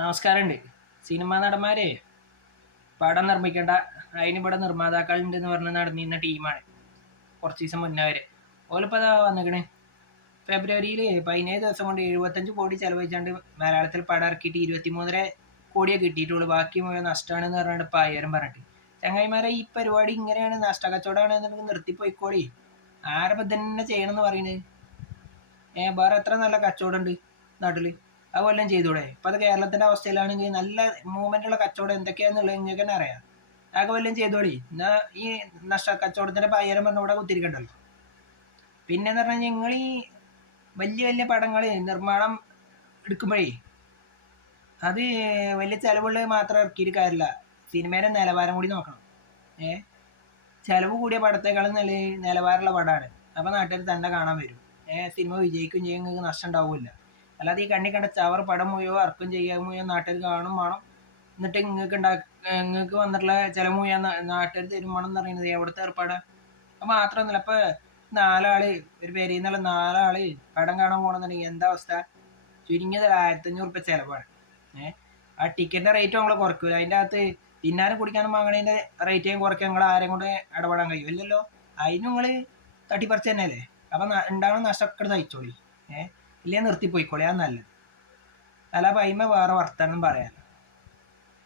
നമസ്കാരമുണ്ട്. സിനിമാ നടന്മാരെ പടം നിർമ്മിക്കേണ്ട അതിന് ഇവിടെ നിർമ്മാതാക്കളുണ്ട് എന്ന് പറഞ്ഞ് നടന്നിരുന്ന ടീമാണ്. കുറച്ച് ദിവസം മുന്നേ വരെ ഓലിപ്പോൾ അതാ വന്നിക്കണേ. ഫെബ്രുവരിയിൽ പതിനേഴ് ദിവസം കൊണ്ട് എഴുപത്തഞ്ച് കോടി ചെലവഴിച്ചാണ്ട് മലയാളത്തിൽ പടം ഇറക്കിയിട്ട് ഇരുപത്തിമൂന്നര കോടിയെ കിട്ടിയിട്ടുള്ളൂ. ബാക്കി മുഴുവൻ നഷ്ടമാണെന്ന് പറഞ്ഞിട്ട് ഇപ്പോൾ അയ്യായിരം പറഞ്ഞിട്ട്. ചങ്ങായിമാരെ ഈ പരിപാടി ഇങ്ങനെയാണ് നഷ്ടക്കച്ചവടമാണ് എന്നുണ്ടെങ്കിൽ നിർത്തിപ്പോയിക്കോളി. ആരപ്പം തന്നെ ചെയ്യണമെന്ന് പറയുന്നത് ഏ വേറെ എത്ര നല്ല കച്ചവടമുണ്ട് നാട്ടിൽ അത് കൊല്ലം ചെയ്തൂടെ? ഇപ്പം അത് കേരളത്തിന്റെ അവസ്ഥയിലാണെങ്കിൽ നല്ല മൂവ്മെന്റുള്ള കച്ചവടം എന്തൊക്കെയാണെന്നുള്ളത് നിങ്ങൾക്ക് തന്നെ അറിയാം. അതൊക്കെ വല്ലതും ചെയ്തോളി. എന്നാൽ ഈ നഷ്ട കച്ചവടത്തിന്റെ പയ്യാരം പറഞ്ഞ ഇവിടെ കുത്തിരിക്കണ്ടല്ലോ പിന്നെന്ന് പറഞ്ഞാൽ ഞങ്ങൾ ഈ വലിയ വലിയ പടങ്ങൾ നിർമ്മാണം എടുക്കുമ്പോഴേ അത് വലിയ ചിലവുള്ളത് മാത്രം ഇറക്കിയിട്ട് കാര്യമില്ല. സിനിമയുടെ നിലവാരം കൂടി നോക്കണം. ഏ? ചിലവ് കൂടിയ പടത്തേക്കാളും നല്ല നിലവാരമുള്ള പടമാണ് അപ്പോൾ നാട്ടുകാർ തന്നെ കാണാൻ വരും. ഏ? സിനിമ വിജയിക്കും ചെയ്യും നിങ്ങൾക്ക് നഷ്ടം ഉണ്ടാവില്ല അല്ലാതെ ഈ കണ്ണി കണ്ട ചവർ പടം ഇറക്കും ചെയ്യാൻ മുഴുവൻ നാട്ടിൽ കാണും വേണം. എന്നിട്ട് നിങ്ങൾക്ക് ഉണ്ടാക്കി നിങ്ങൾക്ക് വന്നിട്ടുള്ള ചില മുഴുവൻ നാട്ടിൽ തരും വേണം എന്ന് പറയുന്നത് എവിടുത്തെ ഏർപ്പാടാ? അപ്പം മാത്രമൊന്നുമില്ല. അപ്പോൾ നാലാൾ ഒരു പേരിൽ നിന്നുള്ള നാലാൾ പടം കാണാൻ പോകണമെന്നുണ്ടെങ്കിൽ എന്താ അവസ്ഥ? ചുരുങ്ങിയത് ആയിരത്തഞ്ഞൂറ് റുപ്യ ചിലവാണ്. ഏഹ് ആ ടിക്കറ്റിന്റെ റേറ്റ് നമ്മൾ കുറയ്ക്കില്ല അതിന്റെ അകത്ത് തിന്നാനും കുടിക്കാനും വാങ്ങണതിന്റെ റേറ്റ് കുറയ്ക്കാൻ നിങ്ങൾ ആരെയും കൊണ്ട് ഇടപെടാൻ കഴിയും ഇല്ലല്ലോ അതിന് നിങ്ങൾ തട്ടിപ്പറിച്ച് തന്നെയല്ലേ? അപ്പം ഉണ്ടാകുന്ന നഷ്ടമൊക്കെ തയ്ച്ചോളി ഏഹ് ഇല്ലേ നിർത്തിപ്പോയിക്കോളി അത് നല്ലത്. അല്ല പൈമ വേറെ വർത്താനം പറയാം